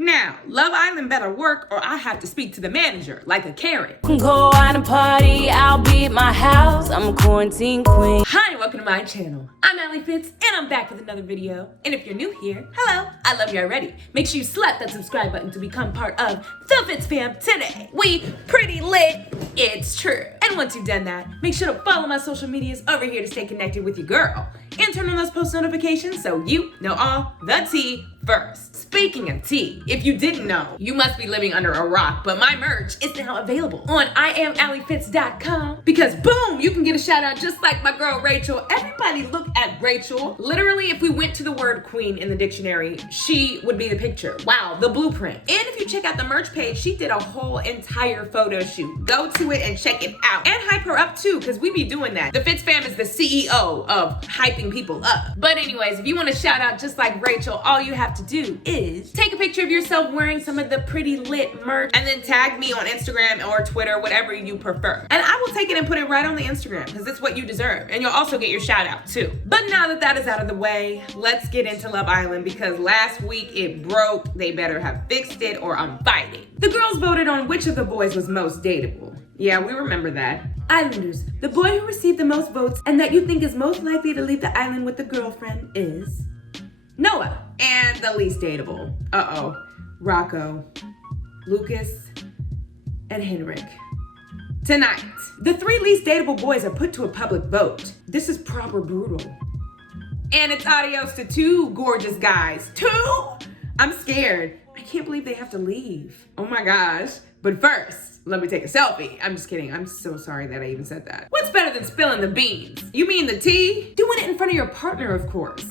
Now, Love Island better work or I have to speak to the manager like a Karen. Go out and party, I'll be at my house. I'm a quarantine queen. Hi, and welcome to my channel. I'm Allie Fitz, and I'm back with another video. And if you're new here, hello, I love you already. Make sure you slap that subscribe button to become part of the FITZFAM today. We pretty lit, it's true. And once you've done that, make sure to follow my social medias over here to stay connected with your girl. And turn on those post notifications so you know all the tea first. Speaking of tea, if you didn't know, you must be living under a rock, but my merch is now available on IamAllieFitz.com because boom, you can get a shout out just like my girl Rachel. Everybody look at Rachel. Literally, if we went to the word queen in the dictionary, she would be the picture. Wow, the blueprint. And if you check out the merch page, she did a whole entire photo shoot. Go to it and check it out. And hype her up too, because we be doing that. The FITZFAM is the CEO of hyping people up. But anyways, if you want to shout out just like Rachel, all you have to do is take a picture of yourself wearing some of the pretty lit merch and then tag me on Instagram or Twitter, whatever you prefer. And I will take it and put it right on the Instagram because it's what you deserve. And you'll also get your shout out too. But now that that is out of the way, let's get into Love Island because last week it broke. They better have fixed it or I'm fighting. The girls voted on which of the boys was most dateable. Yeah, we remember that. Islanders, the boy who received the most votes and that you think is most likely to leave the island with a girlfriend is Noah. And the least dateable, Rocco, Lucas, and Henrik. Tonight, the 3 least dateable boys are put to a public vote. This is proper brutal. And it's adios to 2 gorgeous guys. 2? I'm scared. I can't believe they have to leave. Oh my gosh. But first, let me take a selfie. I'm just kidding. I'm so sorry that I even said that. What's better than spilling the beans? You mean the tea? Doing it in front of your partner, of course.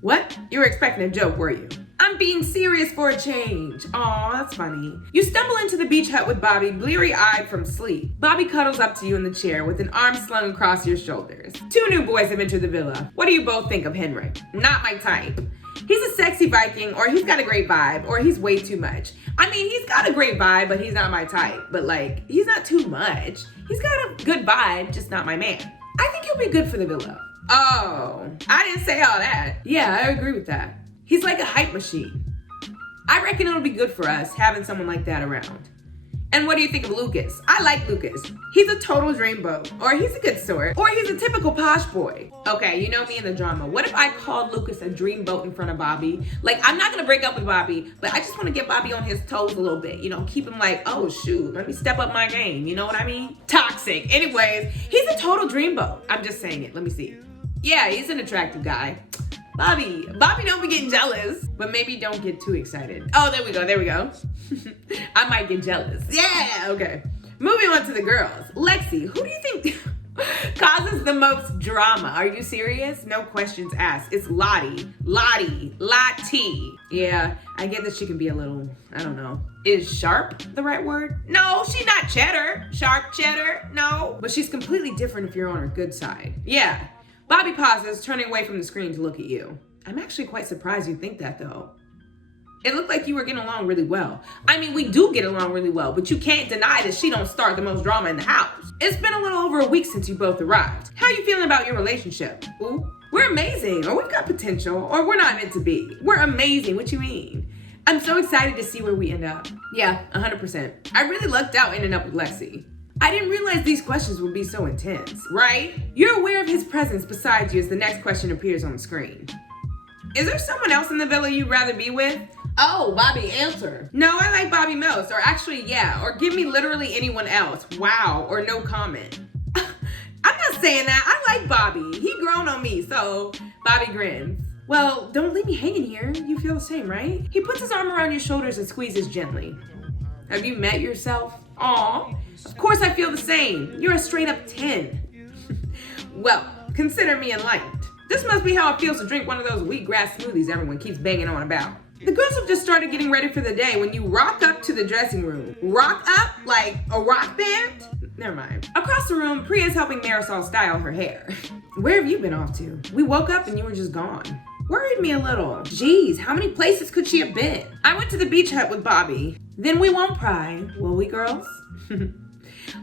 What? You were expecting a joke, were you? I'm being serious for a change. Aw, that's funny. You stumble into the beach hut with Bobby, bleary-eyed from sleep. Bobby cuddles up to you in the chair with an arm slung across your shoulders. 2 new boys have entered the villa. What do you both think of Henrik? Not my type. He's a sexy Viking, or he's got a great vibe, or he's way too much. I mean, he's got a great vibe, but he's not my type. But like, he's not too much. He's got a good vibe, just not my man. I think he'll be good for the villa. Oh, I didn't say all that. Yeah, I agree with that. He's like a hype machine. I reckon it'll be good for us having someone like that around. And what do you think of Lucas? I like Lucas. He's a total dreamboat, or he's a good sort, or he's a typical posh boy. Okay, you know me and the drama. What if I called Lucas a dreamboat in front of Bobby? Like, I'm not gonna break up with Bobby, but I just wanna get Bobby on his toes a little bit, you know, keep him like, oh shoot, let me step up my game, you know what I mean? Toxic. Anyways, he's a total dreamboat. I'm just saying it, let me see. Yeah, he's an attractive guy. Bobby don't be getting jealous, but maybe don't get too excited. Oh, there we go. I might get jealous. Yeah, okay. Moving on to the girls. Lexi, who do you think causes the most drama? Are you serious? No questions asked. It's Lottie. Yeah, I get that she can be a little, I don't know. Is sharp the right word? No, she's not cheddar. Sharp cheddar, no. But she's completely different if you're on her good side. Yeah. Bobby pauses, turning away from the screen to look at you. I'm actually quite surprised you think that though. It looked like you were getting along really well. I mean, we do get along really well, but you can't deny that she don't start the most drama in the house. It's been a little over a week since you both arrived. How you feeling about your relationship? Ooh, we're amazing, or we've got potential, or we're not meant to be. We're amazing, what you mean? I'm so excited to see where we end up. Yeah, 100%. I really lucked out ending up with Lexi. I didn't realize these questions would be so intense, right? You're aware of his presence beside you as the next question appears on the screen. Is there someone else in the villa you'd rather be with? Oh, Bobby, answer. No, I like Bobby most, or actually, yeah, or give me literally anyone else. Wow, or no comment. I'm not saying that, I like Bobby. He grown on me, so Bobby grins. Well, don't leave me hanging here. You feel the same, right? He puts his arm around your shoulders and squeezes gently. Have you met yourself? Aw, of course I feel the same. You're a straight up 10. Well, consider me enlightened. This must be how it feels to drink one of those wheatgrass smoothies everyone keeps banging on about. The girls have just started getting ready for the day when you rock up to the dressing room. Rock up like a rock band? Never mind. Across the room, Priya's helping Marisol style her hair. Where have you been off to? We woke up and you were just gone. Worried me a little. Geez, how many places could she have been? I went to the beach hut with Bobby. Then we won't pry, will we, girls?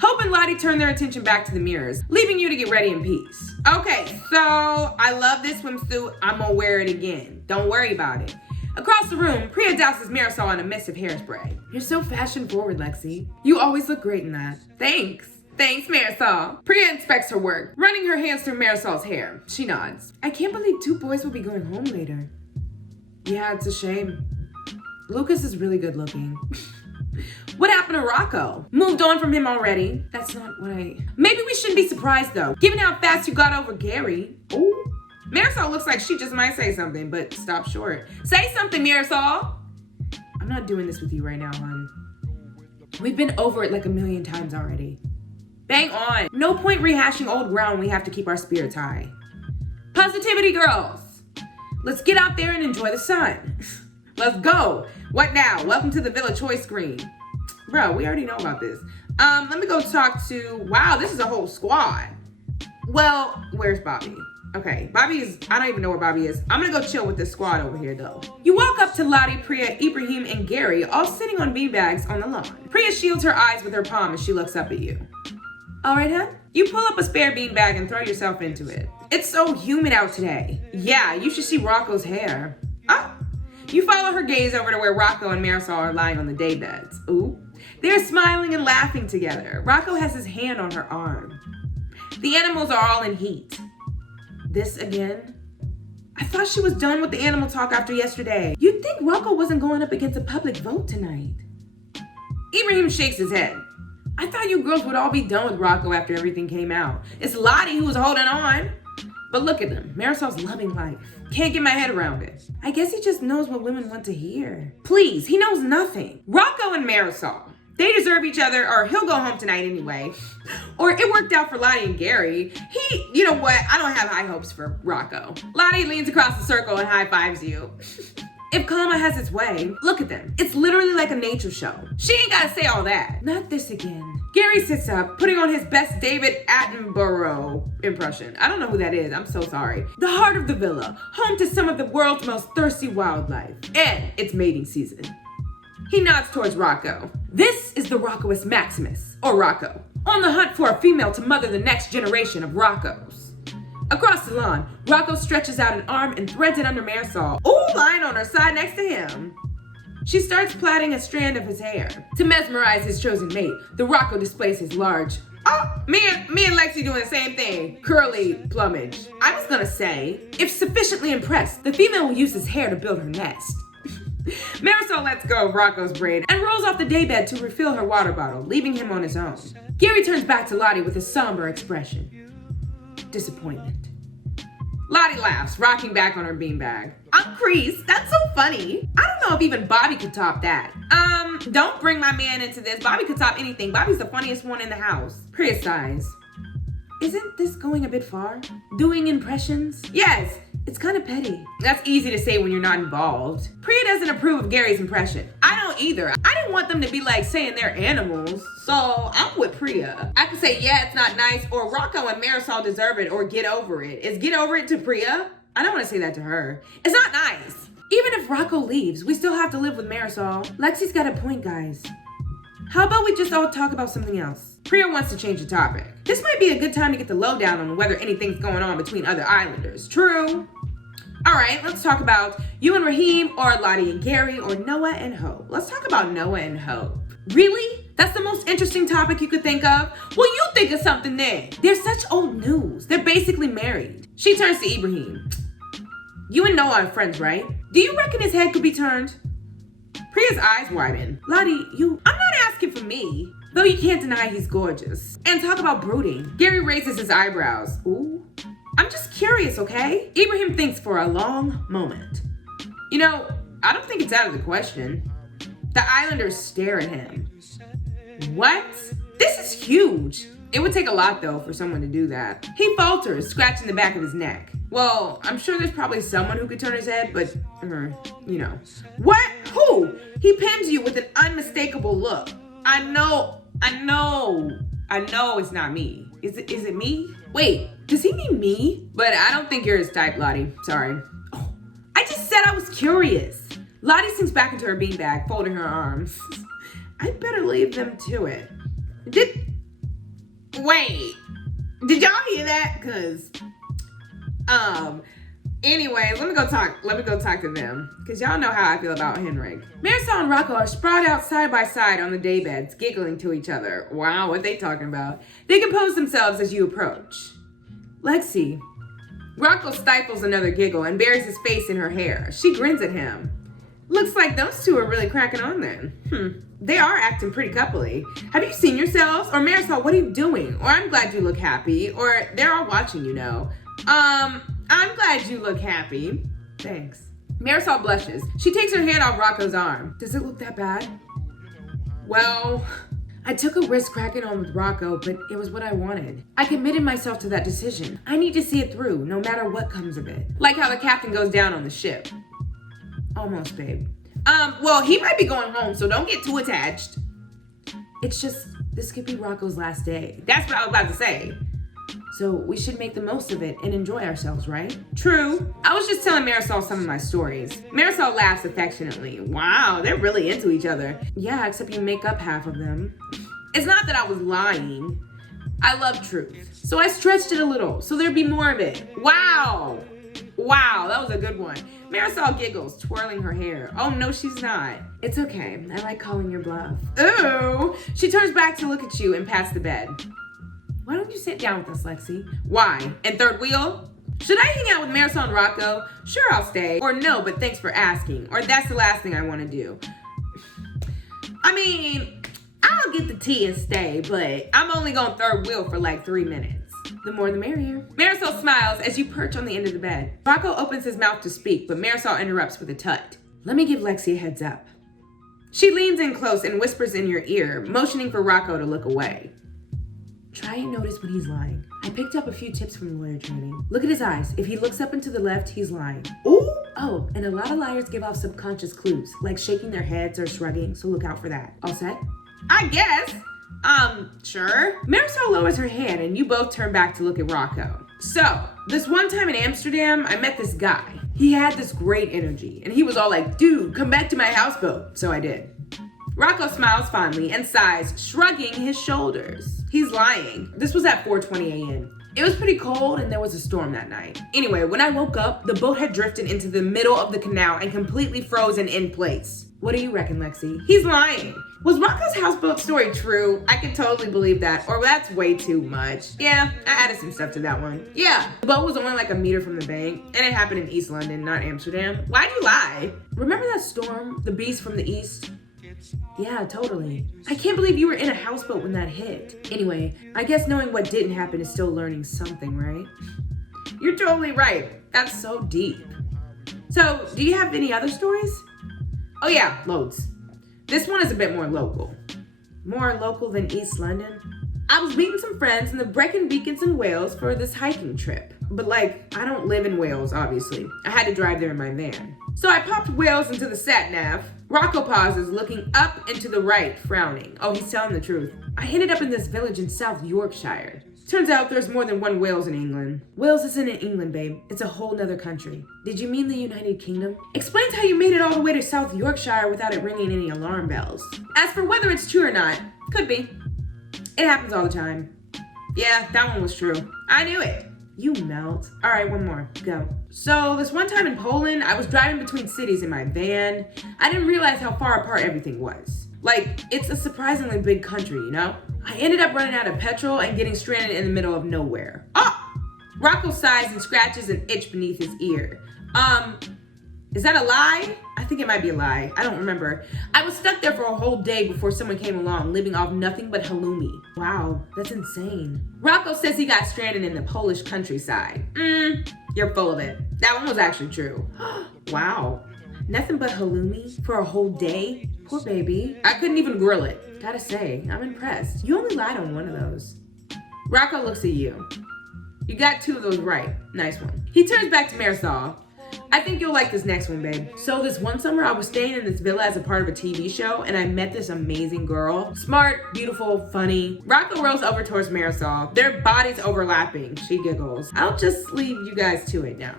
Hope and Lottie turn their attention back to the mirrors, leaving you to get ready in peace. Okay, so I love this swimsuit. I'm gonna wear it again. Don't worry about it. Across the room, Priya douses Marisol in a mist of hairspray. You're so fashion forward, Lexi. You always look great in that. Thanks. Thanks, Marisol. Priya inspects her work, running her hands through Marisol's hair. She nods. I can't believe 2 boys will be going home later. Yeah, it's a shame. Lucas is really good looking. What happened to Rocco? Moved on from him already? That's not what I... Maybe we shouldn't be surprised though, given how fast you got over Gary. Ooh. Marisol looks like she just might say something, but stop short. Say something, Marisol. I'm not doing this with you right now, hon. We've been over it like a million times already. Bang on. No point rehashing old ground. We have to keep our spirits high. Positivity, girls. Let's get out there and enjoy the sun. Let's go. What now? Welcome to the Villa Choice screen. Bro, we already know about this. Let me go talk to... Wow, this is a whole squad. Well, where's Bobby? Okay, Bobby is... I don't even know where Bobby is. I'm gonna go chill with this squad over here, though. You walk up to Lottie, Priya, Ibrahim, and Gary, all sitting on beanbags on the lawn. Priya shields her eyes with her palm as she looks up at you. All right, huh? You pull up a spare beanbag and throw yourself into it. It's so humid out today. Yeah, you should see Rocco's hair. Oh, you follow her gaze over to where Rocco and Marisol are lying on the daybeds. Ooh. They're smiling and laughing together. Rocco has his hand on her arm. The animals are all in heat. This again? I thought she was done with the animal talk after yesterday. You'd think Rocco wasn't going up against a public vote tonight. Ibrahim shakes his head. I thought you girls would all be done with Rocco after everything came out. It's Lottie who's holding on. But look at them. Marisol's loving life. Can't get my head around it. I guess he just knows what women want to hear. Please, he knows nothing. Rocco and Marisol. They deserve each other, or he'll go home tonight anyway. Or it worked out for Lottie and Gary. You know what? I don't have high hopes for Rocco. Lottie leans across the circle and high fives you. If karma has its way, look at them. It's literally like a nature show. She ain't gotta say all that. Not this again. Gary sits up, putting on his best David Attenborough impression. I don't know who that is. I'm so sorry. The heart of the villa, home to some of the world's most thirsty wildlife. And it's mating season. He nods towards Rocco. This is the Roccous Maximus, or Rocco, on the hunt for a female to mother the next generation of Roccos. Across the lawn, Rocco stretches out an arm and threads it under Marisol. Ooh, lying on her side next to him. She starts plaiting a strand of his hair. To mesmerize his chosen mate, the Rocco displays his large... Oh, me and Lexi doing the same thing. Curly plumage. I was gonna say, if sufficiently impressed, the female will use his hair to build her nest. Marisol lets go of Rocco's braid and rolls off the daybed to refill her water bottle, leaving him on his own. Gary turns back to Lottie with a somber expression. Disappointment. Lottie laughs, rocking back on her beanbag. I'm creased. That's so funny. I don't know if even Bobby could top that. Don't bring my man into this. Bobby could top anything. Bobby's the funniest one in the house. Priya sighs. Isn't this going a bit far? Doing impressions? Yes, it's kind of petty. That's easy to say when you're not involved. Priya doesn't approve of Gary's impression. I don't either. I didn't want them to be like saying they're animals. So I'm with Priya. I could say, yeah, it's not nice, or Rocco and Marisol deserve it, or get over it. Is get over it to Priya? I don't want to say that to her. It's not nice. Even if Rocco leaves, we still have to live with Marisol. Lexi's got a point, guys. How about we just all talk about something else? Priya wants to change the topic. This might be a good time to get the lowdown on whether anything's going on between other islanders. True. All right, let's talk about you and Raheem, or Lottie and Gary, or Noah and Hope. Let's talk about Noah and Hope. Really? That's the most interesting topic you could think of? Well, you think of something then. They're such old news. They're basically married. She turns to Ibrahim. You and Noah are friends, right? Do you reckon his head could be turned? Priya's eyes widen. Lottie, I'm not asking for me. Though you can't deny he's gorgeous. And talk about brooding. Gary raises his eyebrows. Ooh. I'm just curious, okay? Ibrahim thinks for a long moment. You know, I don't think it's out of the question. The islanders stare at him. What? This is huge. It would take a lot, though, for someone to do that. He falters, scratching the back of his neck. Well, I'm sure there's probably someone who could turn his head, but, you know. What? Who? He pins you with an unmistakable look. I know it's not me. Is it me? Wait, does he mean me? But I don't think you're his type, Lottie. Sorry. Oh, I just said I was curious. Lottie sinks back into her beanbag, folding her arms. I better leave them to it. Wait, did y'all hear that? Cause, Anyway, let me go talk to them. Because y'all know how I feel about Henrik. Marisol and Rocco are sprawled out side by side on the daybeds, giggling to each other. Wow, what they talking about? They compose themselves as you approach. Lexi. Rocco stifles another giggle and buries his face in her hair. She grins at him. Looks like those two are really cracking on then. They are acting pretty coupley. Have you seen yourselves? Or Marisol, what are you doing? Or I'm glad you look happy. Or they're all watching, you know. I'm glad you look happy. Thanks. Marisol blushes. She takes her hand off Rocco's arm. Does it look that bad? Well, I took a risk cracking on with Rocco, but it was what I wanted. I committed myself to that decision. I need to see it through, no matter what comes of it. Like how the captain goes down on the ship. Almost, babe. Well, he might be going home, so don't get too attached. It's just, this could be Rocco's last day. That's what I was about to say. So we should make the most of it and enjoy ourselves, right? True. I was just telling Marisol some of my stories. Marisol laughs affectionately. Wow, they're really into each other. Yeah, except you make up half of them. It's not that I was lying. I love truth. So I stretched it a little, so there'd be more of it. Wow. Wow, that was a good one. Marisol giggles, twirling her hair. Oh, no, she's not. It's okay. I like calling your bluff. Ooh. She turns back to look at you and pats the bed. Why don't you sit down with us, Lexi? Why? And third wheel? Should I hang out with Marisol and Rocco? Sure, I'll stay. Or no, but thanks for asking. Or that's the last thing I want to do. I mean, I'll get the tea and stay, but I'm only going third wheel for like 3 minutes. The more the merrier. Marisol smiles as you perch on the end of the bed. Rocco opens his mouth to speak, but Marisol interrupts with a tut. Let me give Lexi a heads up. She leans in close and whispers in your ear, motioning for Rocco to look away. Try and notice when he's lying. I picked up a few tips from lawyer training. Look at his eyes. If he looks up and to the left, he's lying. Ooh! Oh, and a lot of liars give off subconscious clues, like shaking their heads or shrugging, so look out for that. All set? I guess. Sure. Marisol lowers her hand and you both turn back to look at Rocco. So, this one time in Amsterdam, I met this guy. He had this great energy, and he was all like, dude, come back to my houseboat. So I did. Rocco smiles fondly and sighs, shrugging his shoulders. He's lying. This was at 4:20 a.m. It was pretty cold and there was a storm that night. Anyway, when I woke up, the boat had drifted into the middle of the canal and completely frozen in place. What do you reckon, Lexi? He's lying. Was Rocco's houseboat story true? I can totally believe that, or that's way too much. Yeah, I added some stuff to that one. Yeah, the boat was only like a meter from the bank, and it happened in East London, not Amsterdam. Why'd you lie? Remember that storm, the beast from the east? Yeah, totally. I can't believe you were in a houseboat when that hit. Anyway, I guess knowing what didn't happen is still learning something, right? You're totally right. That's so deep. So, do you have any other stories? Oh yeah, loads. This one is a bit more local. More local than East London? I was meeting some friends in the Brecon Beacons in Wales for this hiking trip. But like, I don't live in Wales, obviously. I had to drive there in my van. So I popped Wales into the sat-nav. Rocco pauses, looking up and to the right, frowning. Oh, he's telling the truth. I ended up in this village in South Yorkshire. Turns out there's more than one Wales in England. Wales isn't in England, babe. It's a whole nother country. Did you mean the United Kingdom? Explains how you made it all the way to South Yorkshire without it ringing any alarm bells. As for whether it's true or not, could be. It happens all the time. Yeah, that one was true. I knew it. You melt. All right, one more. Go. So this one time in Poland, I was driving between cities in my van. I didn't realize how far apart everything was. Like, it's a surprisingly big country, you know? I ended up running out of petrol and getting stranded in the middle of nowhere. Oh! Rocco sighs and scratches an itch beneath his ear. Is that a lie? I think it might be a lie. I don't remember. I was stuck there for a whole day before someone came along, living off nothing but halloumi. Wow, that's insane. Rocco says he got stranded in the Polish countryside. You're full of it. That one was actually true. Wow. Nothing but halloumi for a whole day? Poor baby. I couldn't even grill it. Gotta say, I'm impressed. You only lied on one of those. Rocco looks at you. You got 2 of those right. Nice one. He turns back to Marisol. I think you'll like this next one, babe. So this one summer, I was staying in this villa as a part of a TV show, and I met this amazing girl. Smart, beautiful, funny. Rocco rolls over towards Marisol. Their bodies overlapping. She giggles. I'll just leave you guys to it now.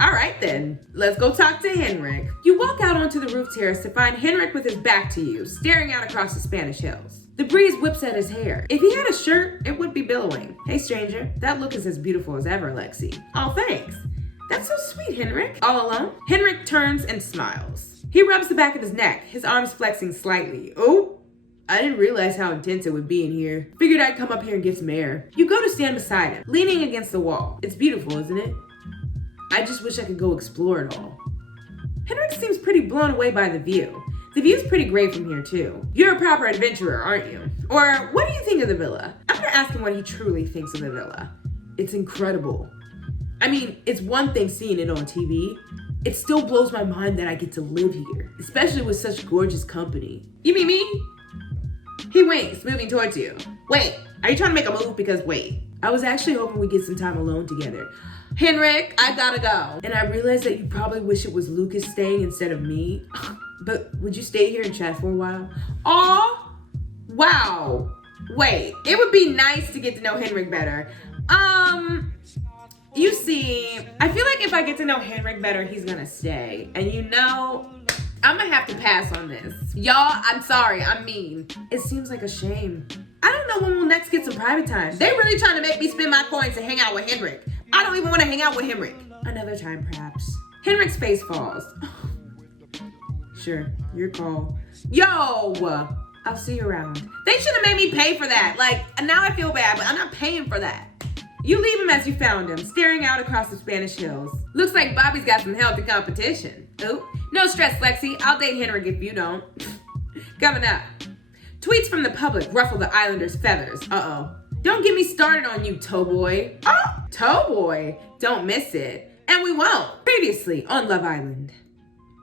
All right then, let's go talk to Henrik. You walk out onto the roof terrace to find Henrik with his back to you, staring out across the Spanish hills. The breeze whips at his hair. If he had a shirt, it would be billowing. Hey stranger, that look is as beautiful as ever, Lexi. Oh, thanks. That's so sweet, Henrik. All alone? Henrik turns and smiles. He rubs the back of his neck, his arms flexing slightly. Oh, I didn't realize how intense it would be in here. Figured I'd come up here and get some air. You go to stand beside him, leaning against the wall. It's beautiful, isn't it? I just wish I could go explore it all. Henrik seems pretty blown away by the view. The view's pretty great from here too. You're a proper adventurer, aren't you? Or what do you think of the villa? I'm gonna ask him what he truly thinks of the villa. It's incredible. I mean, it's one thing seeing it on TV. It still blows my mind that I get to live here, especially with such gorgeous company. You mean me? He winks, moving towards you. Wait, are you trying to make a move? Because wait, I was actually hoping we'd get some time alone together. Henrik, I gotta go. And I realized that you probably wish it was Lucas staying instead of me. But would you stay here and chat for a while? Aw, wow. Wait, it would be nice to get to know Henrik better. You see, I feel like if I get to know Henrik better, he's gonna stay. And you know, I'm gonna have to pass on this. Y'all, I'm sorry, I'm mean. It seems like a shame. I don't know when we'll next get some private time. They really trying to make me spend my coins to hang out with Henrik. I don't even want to hang out with Henrik. Another time, perhaps. Henrik's face falls. Sure, your call. Yo, I'll see you around. They should have made me pay for that. Like, now I feel bad, but I'm not paying for that. You leave him as you found him, staring out across the Spanish hills. Looks like Bobby's got some healthy competition. Oh, no stress, Lexi. I'll date Henrik if you don't. Coming up. Tweets from the public ruffle the Islanders' feathers. Uh-oh. Don't get me started on you, Towboy. Oh, Towboy. Don't miss it. And we won't. Previously on Love Island.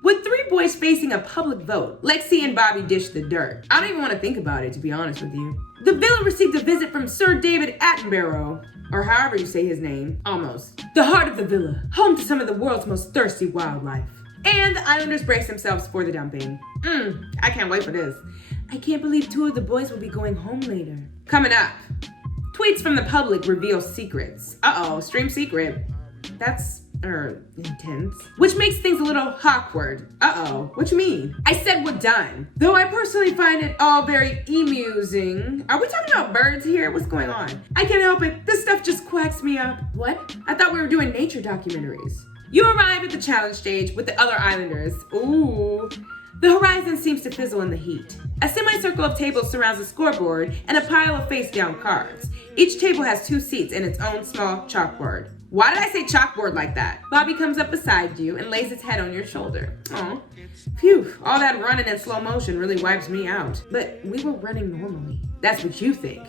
With 3 boys facing a public vote, Lexi and Bobby dished the dirt. I don't even want to think about it, to be honest with you. The villa received a visit from Sir David Attenborough, or however you say his name, almost. The heart of the villa, home to some of the world's most thirsty wildlife. And the Islanders brace themselves for the dumping. I can't wait for this. I can't believe 2 of the boys will be going home later. Coming up, tweets from the public reveal secrets. Uh-oh, stream secret. That's intense. Which makes things a little awkward. Uh-oh, what you mean? I said we're done. Though I personally find it all very amusing. Are we talking about birds here? What's going on? I can't help it. This stuff just quacks me up. What? I thought we were doing nature documentaries. You arrive at the challenge stage with the other Islanders. Ooh. The horizon seems to fizzle in the heat. A semicircle of tables surrounds the scoreboard and a pile of face-down cards. Each table has 2 seats and its own small chalkboard. Why did I say chalkboard like that? Bobby comes up beside you and lays his head on your shoulder. Oh, phew, all that running in slow motion really wipes me out. But we were running normally. That's what you think.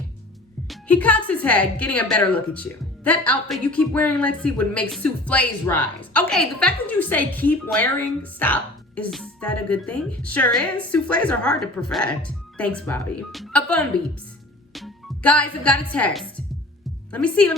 He cocks his head, getting a better look at you. That outfit you keep wearing, Lexi, would make souffles rise. Okay, the fact that you say keep wearing, stop. Is that a good thing? Sure is. Souffles are hard to perfect. Thanks, Bobby. A phone beeps. Guys, I've got a text. Let me see.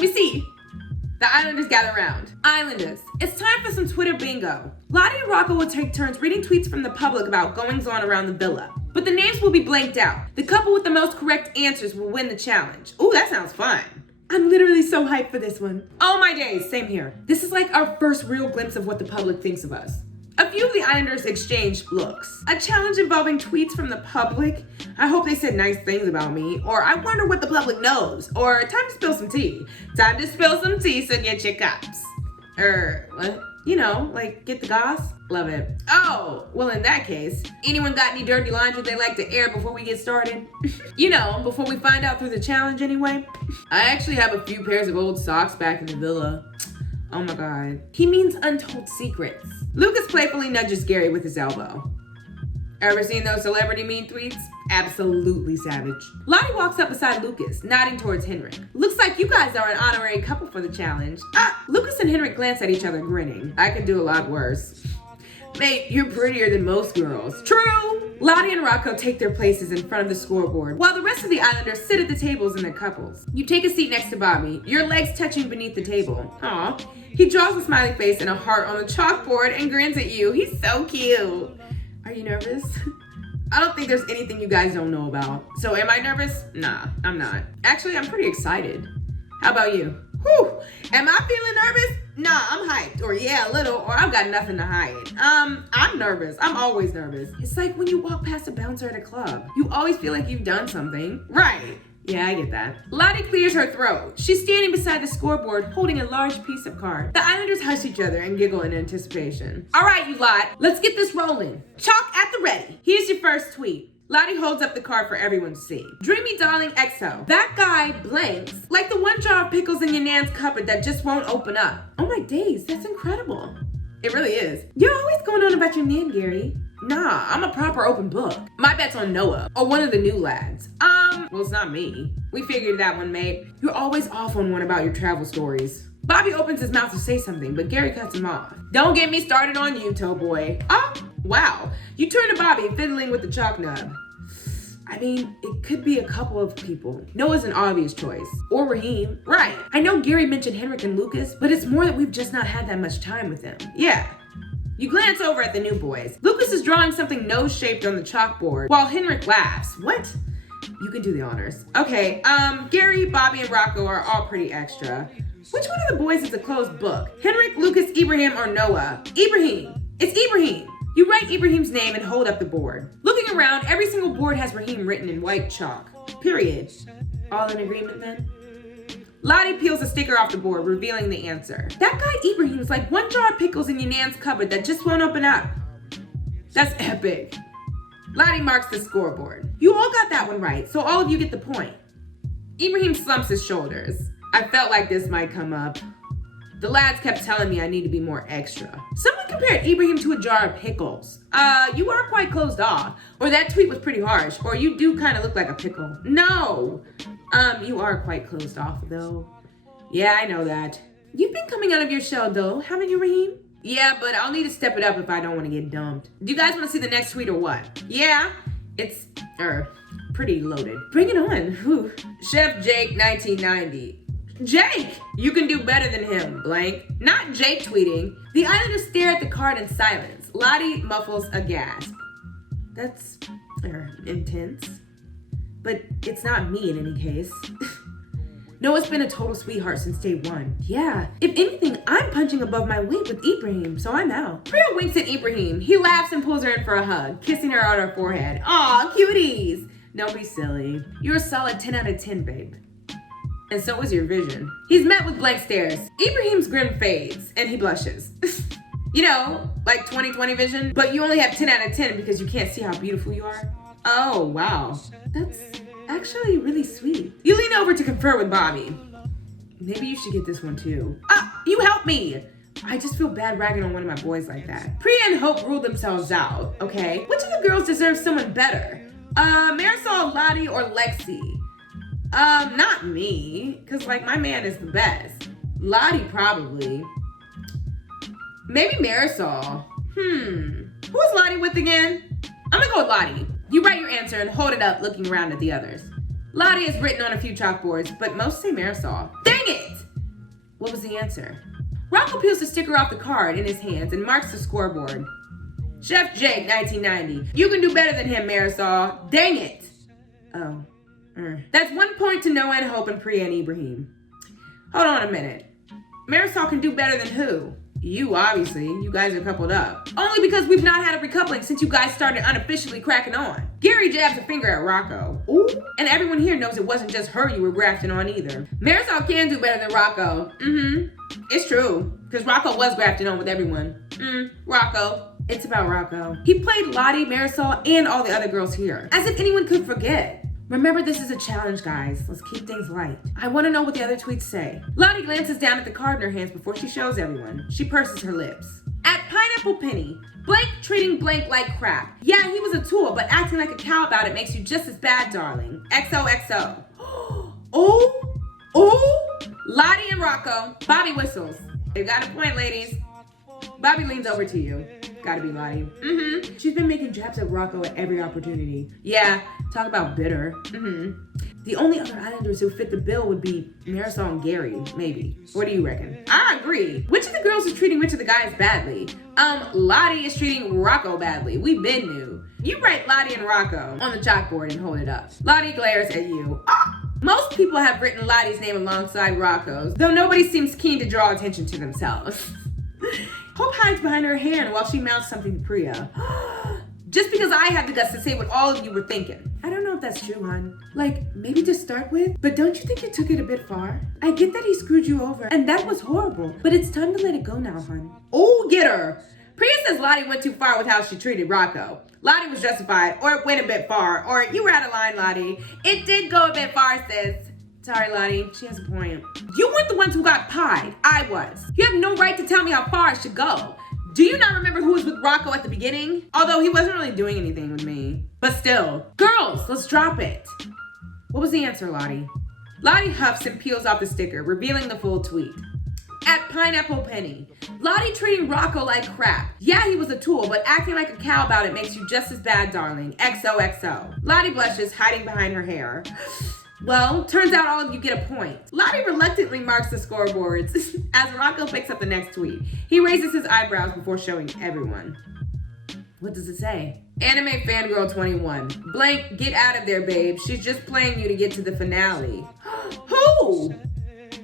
The Islanders gather around. Islanders, it's time for some Twitter bingo. Lottie and Rocco will take turns reading tweets from the public about goings-on around the villa. But the names will be blanked out. The couple with the most correct answers will win the challenge. Ooh, that sounds fun. I'm literally so hyped for this one. Oh my days, same here. This is like our first real glimpse of what the public thinks of us. A few of the Islanders exchanged looks. A challenge involving tweets from the public. I hope they said nice things about me. Or I wonder what the public knows. Or time to spill some tea. Time to spill some tea, so get your cups. What? You know, like get the goss. Love it. Oh, well in that case, anyone got any dirty laundry they like to air before we get started? You know, before we find out through the challenge anyway. I actually have a few pairs of old socks back in the villa. Oh my God. He means untold secrets. Lucas playfully nudges Gary with his elbow. Ever seen those celebrity mean tweets? Absolutely savage. Lottie walks up beside Lucas, nodding towards Henrik. Looks like you guys are an honorary couple for the challenge. Lucas and Henrik glance at each other, grinning. I could do a lot worse. Mate, you're prettier than most girls. True! Lottie and Rocco take their places in front of the scoreboard, while the rest of the Islanders sit at the tables in their couples. You take a seat next to Bobby, your legs touching beneath the table. Aw. He draws a smiley face and a heart on the chalkboard and grins at you. He's so cute. Are you nervous? I don't think there's anything you guys don't know about. So am I nervous? Nah, I'm not. Actually, I'm pretty excited. How about you? Whew. Am I feeling nervous? Nah, I'm hyped. Or yeah, a little. Or I've got nothing to hide. I'm nervous. I'm always nervous. It's like when you walk past a bouncer at a club. You always feel like you've done something. Right. Yeah, I get that. Lottie clears her throat. She's standing beside the scoreboard holding a large piece of card. The Islanders hush each other and giggle in anticipation. All right, you lot, let's get this rolling. Chalk at the ready. Here's your first tweet. Lottie holds up the card for everyone to see. Dreamy darling XO. That guy blanks like the one jar of pickles in your nan's cupboard that just won't open up. Oh my days, that's incredible. It really is. You're always going on about your nan, Gary. Nah, I'm a proper open book. My bet's on Noah, or one of the new lads. Well, it's not me. We figured that one, mate. You're always off on one about your travel stories. Bobby opens his mouth to say something, but Gary cuts him off. Don't get me started on you, toe boy. Oh, wow. You turn to Bobby, fiddling with the chalk nub. I mean, it could be a couple of people. Noah's an obvious choice. Or Raheem. Right. I know Gary mentioned Henrik and Lucas, but it's more that we've just not had that much time with them. Yeah. You glance over at the new boys. Lucas is drawing something nose-shaped on the chalkboard, while Henrik laughs. What? You can do the honors. Okay, Gary, Bobby, and Rocco are all pretty extra. Which one of the boys is a closed book? Henrik, Lucas, Ibrahim, or Noah? Ibrahim. It's Ibrahim. You write Ibrahim's name and hold up the board. Looking around, every single board has Raheem written in white chalk. Period. All in agreement then? Lottie peels a sticker off the board, revealing the answer. That guy Ibrahim's like one jar of pickles in your nan's cupboard that just won't open up. That's epic. Lottie marks the scoreboard. You all got that one right, so all of you get the point. Ibrahim slumps his shoulders. I felt like this might come up. The lads kept telling me I need to be more extra. Someone compared Ibrahim to a jar of pickles. You are quite closed off. Or that tweet was pretty harsh. Or you do kind of look like a pickle. No. You are quite closed off though. Yeah, I know that. You've been coming out of your shell though, haven't you, Raheem? Yeah, but I'll need to step it up if I don't want to get dumped. Do you guys want to see the next tweet or what? Yeah, it's, pretty loaded. Bring it on. Whew. Chef Jake 1990. Jake, you can do better than him, blank. Not Jake tweeting. The Islanders stare at the card in silence. Lottie muffles a gasp. That's intense. But it's not me in any case. Noah's been a total sweetheart since day one. Yeah, if anything, I'm punching above my weight with Ibrahim, so I'm out. Priya winks at Ibrahim. He laughs and pulls her in for a hug, kissing her on her forehead. Aw, cuties. Don't be silly. You're a solid 10 out of 10, babe. And so is your vision. He's met with blank stares. Ibrahim's grin fades, and he blushes. You know, like 20/20 vision, but you only have 10 out of 10 because you can't see how beautiful you are. Oh, wow. That's actually really sweet. You lean over to confer with Bobby. Maybe you should get this one too. You help me. I just feel bad ragging on one of my boys like that. Priya and Hope ruled themselves out, okay? Which of the girls deserves someone better? Marisol, Lottie, or Lexi? Not me, cause like my man is the best. Lottie probably. Maybe Marisol. Who's Lottie with again? I'm gonna go with Lottie. You write your answer and hold it up looking around at the others. Lottie is written on a few chalkboards, but most say Marisol. Dang it! What was the answer? Rocco peels the sticker off the card in his hands and marks the scoreboard. Chef Jake 1990. You can do better than him, Marisol. Dang it! Oh. That's 1 point to Noah and Hope and Priya and Ibrahim. Hold on a minute. Marisol can do better than who? You, obviously. You guys are coupled up. Only because we've not had a recoupling since you guys started unofficially cracking on. Gary jabs a finger at Rocco. Ooh. And everyone here knows it wasn't just her you were grafting on either. Marisol can do better than Rocco. It's true. Because Rocco was grafting on with everyone. Rocco. It's about Rocco. He played Lottie, Marisol, and all the other girls here. As if anyone could forget. Remember, this is a challenge, guys. Let's keep things light. I want to know what the other tweets say. Lottie glances down at the card in her hands before she shows everyone. She purses her lips. At Pineapple Penny, blank treating blank like crap. Yeah, he was a tool, but acting like a cow about it makes you just as bad, darling. XOXO. Oh, Lottie and Rocco. Bobby whistles. They've got a point, ladies. Bobby leans over to you. Gotta be Lottie. She's been making jabs at Rocco at every opportunity. Yeah, talk about bitter. The only other Islanders who fit the bill would be Marisol and Gary, maybe. What do you reckon? I agree. Which of the girls is treating which of the guys badly? Lottie is treating Rocco badly. We been knew. You write Lottie and Rocco on the chalkboard and hold it up. Lottie glares at you. Most people have written Lottie's name alongside Rocco's, though nobody seems keen to draw attention to themselves. Hope hides behind her hand while she mouths something to Priya. Just because I had the guts to say what all of you were thinking. I don't know if that's true, hon. Like, maybe to start with, but don't you think you took it a bit far? I get that he screwed you over, and that was horrible, but it's time to let it go now, hon. Oh, get her. Priya says Lottie went too far with how she treated Rocco. Lottie was justified, or it went a bit far, or you were out of line, Lottie. It did go a bit far, sis. Sorry, Lottie, she has a point. You weren't the ones who got pied, I was. You have no right to tell me how far I should go. Do you not remember who was with Rocco at the beginning? Although he wasn't really doing anything with me. But still. Girls, let's drop it. What was the answer, Lottie? Lottie huffs and peels off the sticker, revealing the full tweet. At Pineapple Penny. Lottie treating Rocco like crap. Yeah, he was a tool, but acting like a cow about it makes you just as bad, darling. XOXO. Lottie blushes, hiding behind her hair. Well, turns out all of you get a point. Lottie reluctantly marks the scoreboards as Rocco picks up the next tweet. He raises his eyebrows before showing everyone. What does it say? Anime Fangirl 21. Blank, get out of there, babe. She's just playing you to get to the finale. Who?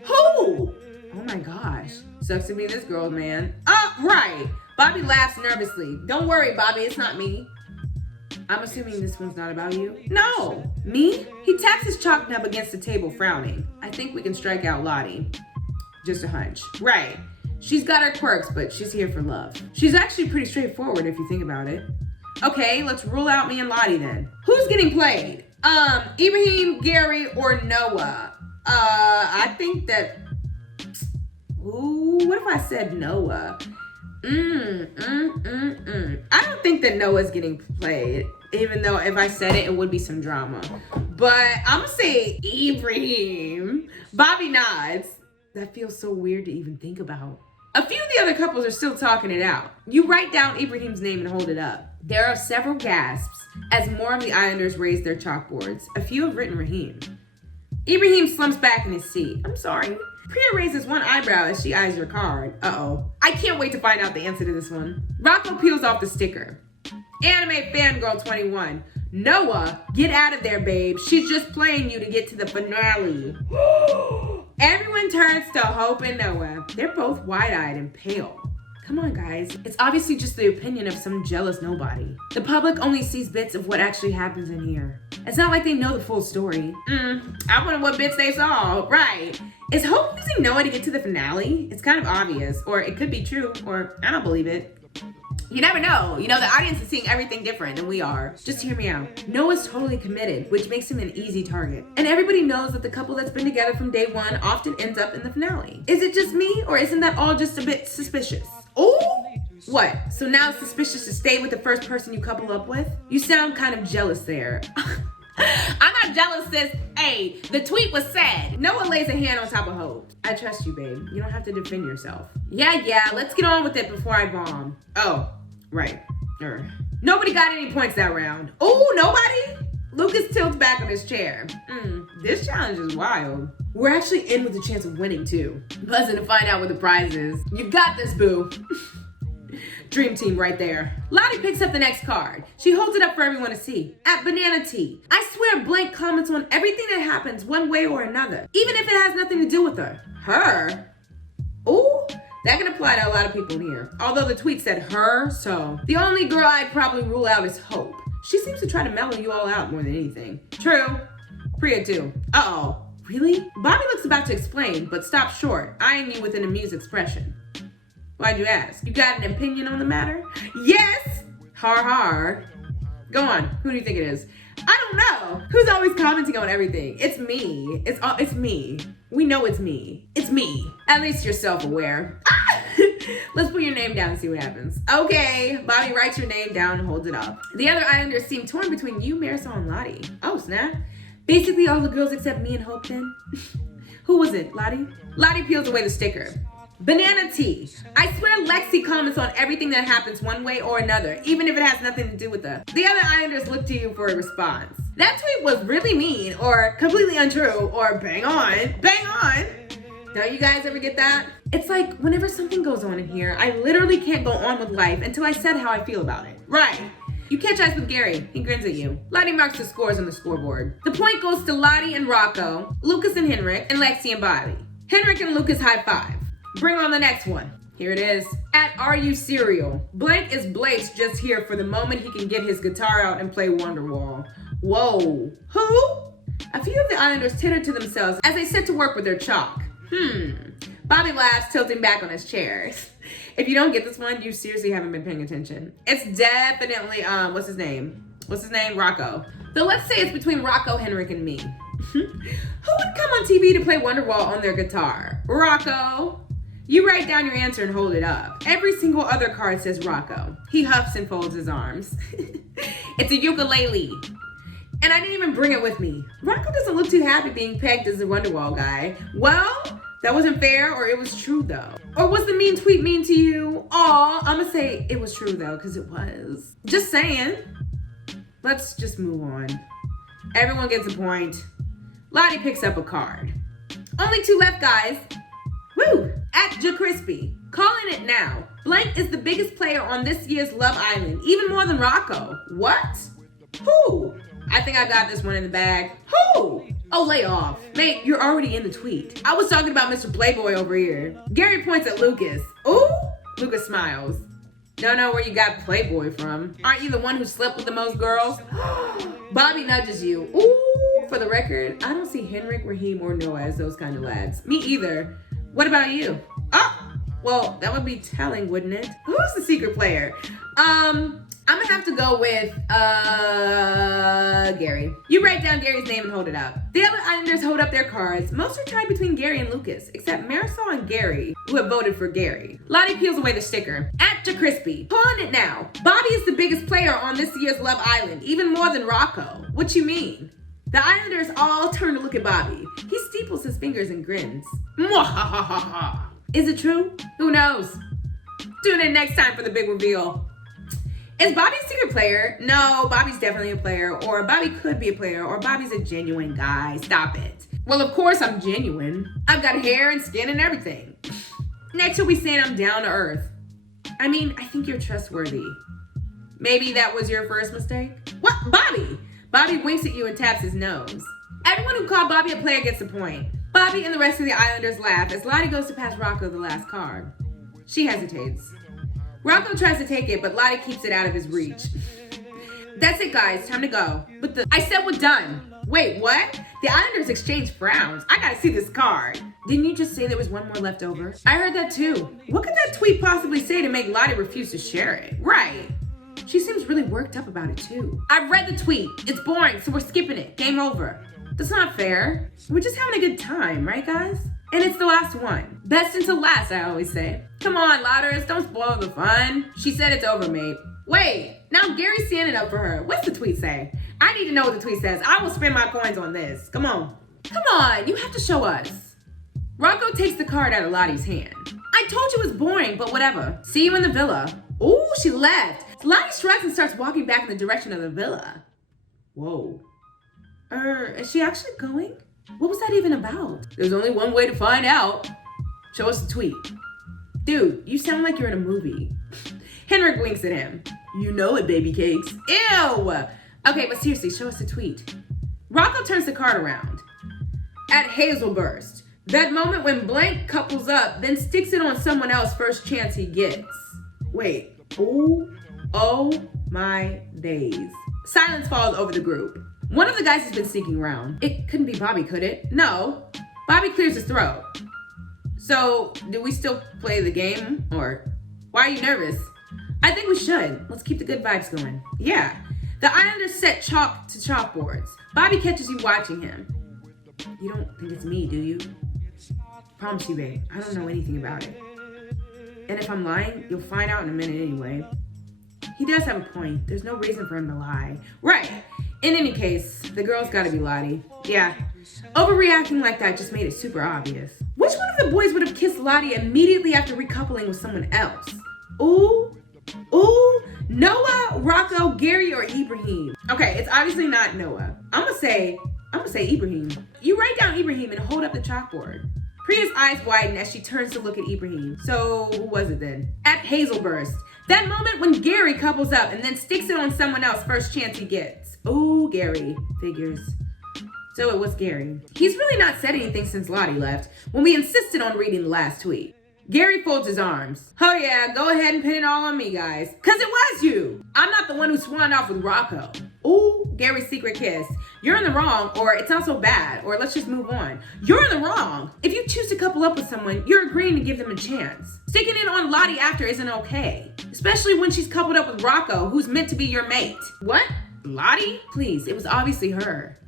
Who? Oh my gosh. Sucks to be this girl, man. Oh, right. Bobby laughs nervously. Don't worry, Bobby, it's not me. I'm assuming this one's not about you? No. Me? He taps his chalk nub against the table, frowning. I think we can strike out Lottie. Just a hunch. Right. She's got her quirks, but she's here for love. She's actually pretty straightforward if you think about it. Okay, let's rule out me and Lottie then. Who's getting played? Ibrahim, Gary, or Noah? I think that... Ooh, what if I said Noah? I don't think that Noah's getting played, even though if I said it, it would be some drama. But I'm gonna say Ibrahim. Bobby nods. That feels so weird to even think about. A few of the other couples are still talking it out. You write down Ibrahim's name and hold it up. There are several gasps as more of the Islanders raise their chalkboards. A few have written Raheem. Ibrahim slumps back in his seat. I'm sorry. Priya raises one eyebrow as she eyes your card. Uh-oh. I can't wait to find out the answer to this one. Rocco peels off the sticker. Anime Fangirl 21. Noah, get out of there, babe. She's just playing you to get to the finale. Everyone turns to Hope and Noah. They're both wide-eyed and pale. Come on, guys. It's obviously just the opinion of some jealous nobody. The public only sees bits of what actually happens in here. It's not like they know the full story. I wonder what bits they saw. Right. Is Hope using Noah to get to the finale? It's kind of obvious, or it could be true, or I don't believe it. You never know. You know, the audience is seeing everything different than we are. Just hear me out. Noah's totally committed, which makes him an easy target. And everybody knows that the couple that's been together from day one often ends up in the finale. Is it just me, or isn't that all just a bit suspicious? Oh, what? So now it's suspicious to stay with the first person you couple up with? You sound kind of jealous there. I'm not jealous, sis. Hey, the tweet was said. Noah lays a hand on top of Hope. I trust you, babe. You don't have to defend yourself. Yeah, let's get on with it before I bomb. Oh, right. Nobody got any points that round. Oh, nobody? Lucas tilts back on his chair. This challenge is wild. We're actually in with a chance of winning, too. Buzzing to find out what the prize is. You got this, boo. Dream team right there. Lottie picks up the next card. She holds it up for everyone to see. At Banana Tea. I swear blank comments on everything that happens one way or another. Even if it has nothing to do with her. Her? Ooh, that can apply to a lot of people here. Although the tweet said her, so. The only girl I'd probably rule out is Hope. She seems to try to mellow you all out more than anything. True. Priya too. Uh-oh. Really? Bobby looks about to explain, but stops short, eyeing you with an amused expression. Why'd you ask? You got an opinion on the matter? Yes! Har. Go on. Who do you think it is? I don't know. Who's always commenting on everything? It's me. It's me. We know it's me. It's me. At least you're self-aware. Let's put your name down and see what happens. Okay. Bobby writes your name down and holds it up. The other Islanders seem torn between you, Marisol, and Lottie. Oh, snap. Basically all the girls except me and Hope then. Who was it, Lottie? Lottie peels away the sticker. Banana Tea. I swear Lexi comments on everything that happens one way or another, even if it has nothing to do with her. The other Islanders look to you for a response. That tweet was really mean, or completely untrue, or bang on. Bang on! Don't you guys ever get that? It's like whenever something goes on in here, I literally can't go on with life until I said how I feel about it. Right. You catch eyes with Gary. He grins at you. Lottie marks the scores on the scoreboard. The point goes to Lottie and Rocco, Lucas and Henrik, and Lexi and Bobby. Henrik and Lucas high five. Bring on the next one. Here it is. At Are You Serial? Blank is Blake's just here for the moment he can get his guitar out and play Wonderwall. Whoa. Who? A few of the Islanders tittered to themselves as they set to work with their chalk. Bobby laughs, tilting back on his chair. If you don't get this one, you seriously haven't been paying attention. It's definitely, what's his name? Rocco. Though let's say it's between Rocco, Henrik, and me. Who would come on TV to play Wonderwall on their guitar? Rocco. You write down your answer and hold it up. Every single other card says Rocco. He huffs and folds his arms. It's a ukulele. And I didn't even bring it with me. Rocco doesn't look too happy being pegged as a Wonderwall guy. Well, that wasn't fair, or it was true though. Or was the mean tweet mean to you? Aw, I'ma say it was true though, because it was. Just saying. Let's just move on. Everyone gets a point. Lottie picks up a card. Only 2 left, guys. Woo! At Jacuzzi, calling it now. Blank is the biggest player on this year's Love Island, even more than Rocco. What? Who? I think I got this one in the bag. Who? Oh, lay off. Mate, you're already in the tweet. I was talking about Mr. Playboy over here. Gary points at Lucas. Ooh? Lucas smiles. Don't know where you got Playboy from. Aren't you the one who slept with the most girls? Bobby nudges you. Ooh, for the record, I don't see Henrik, Raheem, or Noah as those kind of lads. Me either. What about you? Oh, well, that would be telling, wouldn't it? Who's the secret player? I'm gonna have to go with, Gary. You write down Gary's name and hold it up. The other Islanders hold up their cards. Most are tied between Gary and Lucas, except Marisol and Gary, who have voted for Gary. Lottie peels away the sticker. At Jacuzzi, calling it now. Bobby is the biggest player on this year's Love Island, even more than Rocco. What you mean? The Islanders all turn to look at Bobby. He steeples his fingers and grins. Mwahahaha. Is it true? Who knows? Tune in next time for the big reveal. Is Bobby a secret player? No, Bobby's definitely a player, or Bobby could be a player, or Bobby's a genuine guy. Stop it. Well, of course I'm genuine. I've got hair and skin and everything. Next you'll be saying I'm down to earth. I mean, I think you're trustworthy. Maybe that was your first mistake? What? Bobby! Bobby winks at you and taps his nose. Everyone who called Bobby a player gets a point. Bobby and the rest of the Islanders laugh as Lottie goes to pass Rocco the last card. She hesitates. Rocco tries to take it, but Lottie keeps it out of his reach. That's it, guys. Time to go. But I said we're done. Wait, what? The Islanders exchange frowns. I gotta see this card. Didn't you just say there was one more left over? I heard that too. What could that tweet possibly say to make Lottie refuse to share it? Right. She seems really worked up about it too. I've read the tweet. It's boring, so we're skipping it. Game over. That's not fair. We're just having a good time, right, guys? And it's the last one. Best until last, I always say. Come on, Lotters, don't spoil the fun. She said it's over, mate. Wait, now Gary's standing up for her. What's the tweet say? I need to know what the tweet says. I will spend my coins on this. Come on. Come on, you have to show us. Rocco takes the card out of Lottie's hand. I told you it was boring, but whatever. See you in the villa. Ooh, she left. Lottie shrugs and starts walking back in the direction of the villa. Whoa. Is she actually going? What was that even about? There's only one way to find out. Show us the tweet. Dude, you sound like you're in a movie. Henrik winks at him. You know it, baby cakes. Ew! Okay, but seriously, show us the tweet. Rocco turns the card around. At Hazelburst. That moment when blank couples up, then sticks it on someone else first chance he gets. Wait. Ooh. Oh my days. Silence falls over the group. One of the guys has been sneaking around. It couldn't be Bobby, could it? No. Bobby clears his throat. So, do we still play the game? Or why are you nervous? I think we should. Let's keep the good vibes going. Yeah. The Islanders set chalk to chalkboards. Bobby catches you watching him. You don't think it's me, do you? Promise you, babe. I don't know anything about it. And if I'm lying, you'll find out in a minute anyway. He does have a point. There's no reason for him to lie. Right. In any case, the girl's gotta be Lottie. Yeah. Overreacting like that just made it super obvious. Which one of the boys would have kissed Lottie immediately after recoupling with someone else? Ooh. Ooh. Noah, Rocco, Gary, or Ibrahim? Okay, it's obviously not Noah. I'm gonna say Ibrahim. You write down Ibrahim and hold up the chalkboard. Priya's eyes widen as she turns to look at Ibrahim. So, who was it then? At Hazelburst. That moment when Gary couples up and then sticks it on someone else first chance he gets. Ooh, Gary. Figures. So it was Gary. He's really not said anything since Lottie left, when we insisted on reading the last tweet. Gary folds his arms. Oh yeah, go ahead and pin it all on me, guys. Cause it was you. I'm not the one who swanned off with Rocco. Ooh, Gary's secret kiss. You're in the wrong, or it's not so bad, or let's just move on. You're in the wrong. If you choose to couple up with someone, you're agreeing to give them a chance. Sticking in on Lottie after isn't okay. Especially when she's coupled up with Rocco, who's meant to be your mate. What? Lottie? Please, it was obviously her.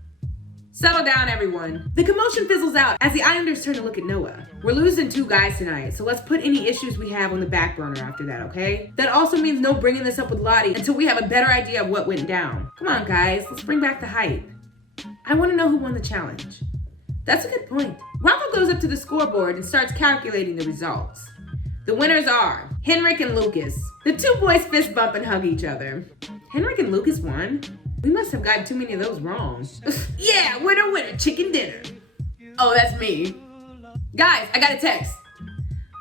Settle down, everyone. The commotion fizzles out as the Islanders turn to look at Noah. We're losing 2 guys tonight, so let's put any issues we have on the back burner after that, okay? That also means no bringing this up with Lottie until we have a better idea of what went down. Come on, guys, let's bring back the hype. I want to know who won the challenge. That's a good point. Rocco goes up to the scoreboard and starts calculating the results. The winners are Henrik and Lucas. The 2 boys fist bump and hug each other. Henrik and Lucas won? We must have gotten too many of those wrong. Yeah, winner, winner, chicken dinner. Oh, that's me. Guys, I got a text.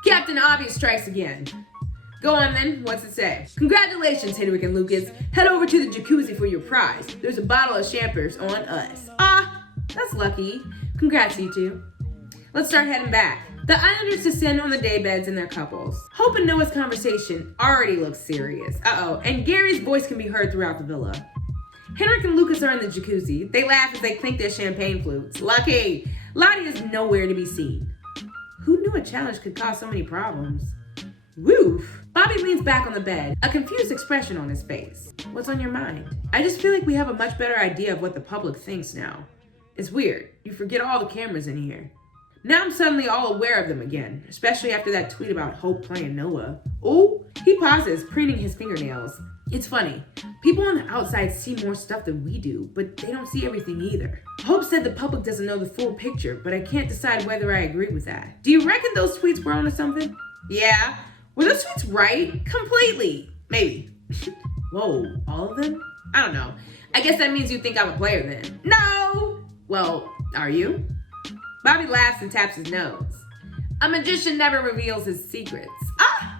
Captain Obvious strikes again. Go on then, what's it say? Congratulations, Henrik and Lucas. Head over to the Jacuzzi for your prize. There's a bottle of champers on us. Ah, that's lucky. Congrats, you 2. Let's start heading back. The Islanders descend on the daybeds in their couples. Hope and Noah's conversation already looks serious. Uh-oh, and Gary's voice can be heard throughout the villa. Henrik and Lucas are in the jacuzzi. They laugh as they clink their champagne flutes. Lucky! Lottie is nowhere to be seen. Who knew a challenge could cause so many problems? Woof! Bobby leans back on the bed, a confused expression on his face. What's on your mind? I just feel like we have a much better idea of what the public thinks now. It's weird. You forget all the cameras in here. Now I'm suddenly all aware of them again, especially after that tweet about Hope playing Noah. Ooh, he pauses, preening his fingernails. It's funny. People on the outside see more stuff than we do, but they don't see everything either. Hope said the public doesn't know the full picture, but I can't decide whether I agree with that. Do you reckon those tweets were onto something? Yeah. Were those tweets right? Completely. Maybe. Whoa, all of them? I don't know. I guess that means you think I'm a player then. No! Well, are you? Bobby laughs and taps his nose. A magician never reveals his secrets. Ah!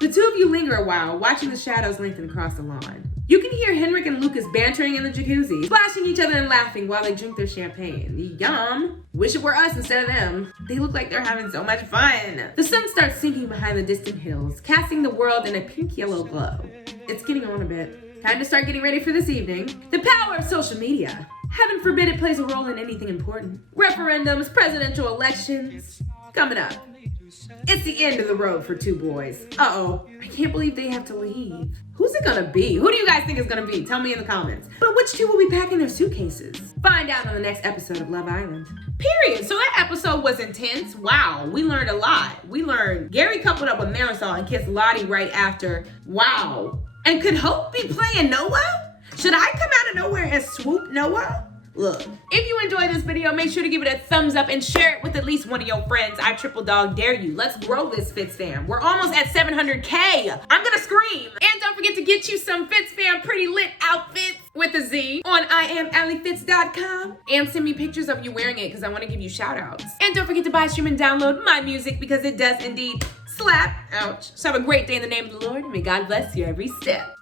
The 2 of you linger a while, watching the shadows lengthen across the lawn. You can hear Henrik and Lucas bantering in the jacuzzi, splashing each other and laughing while they drink their champagne. Yum! Wish it were us instead of them. They look like they're having so much fun. The sun starts sinking behind the distant hills, casting the world in a pink-yellow glow. It's getting on a bit. Time to start getting ready for this evening. The power of social media. Heaven forbid it plays a role in anything important. Referendums, presidential elections. Coming up. It's the end of the road for 2 boys. Uh-oh, I can't believe they have to leave. Who's it gonna be? Who do you guys think it's gonna be? Tell me in the comments. But which 2 will be packing their suitcases? Find out on the next episode of Love Island. Period. So that episode was intense. Wow, we learned a lot. We learned Gary coupled up with Marisol and kissed Lottie right after. Wow. And could Hope be playing Noah? Should I come out of nowhere and swoop Noah? Look, if you enjoyed this video, make sure to give it a thumbs up and share it with at least one of your friends. I triple dog dare you. Let's grow this FITZFAM. We're almost at 700K. I'm gonna scream. And don't forget to get you some FITZFAM pretty lit outfits with a Z on IamAllieFitz.com. And send me pictures of you wearing it because I want to give you shout outs. And don't forget to buy, stream, and download my music because it does indeed slap. Ouch. So have a great day in the name of the Lord. May God bless you every step.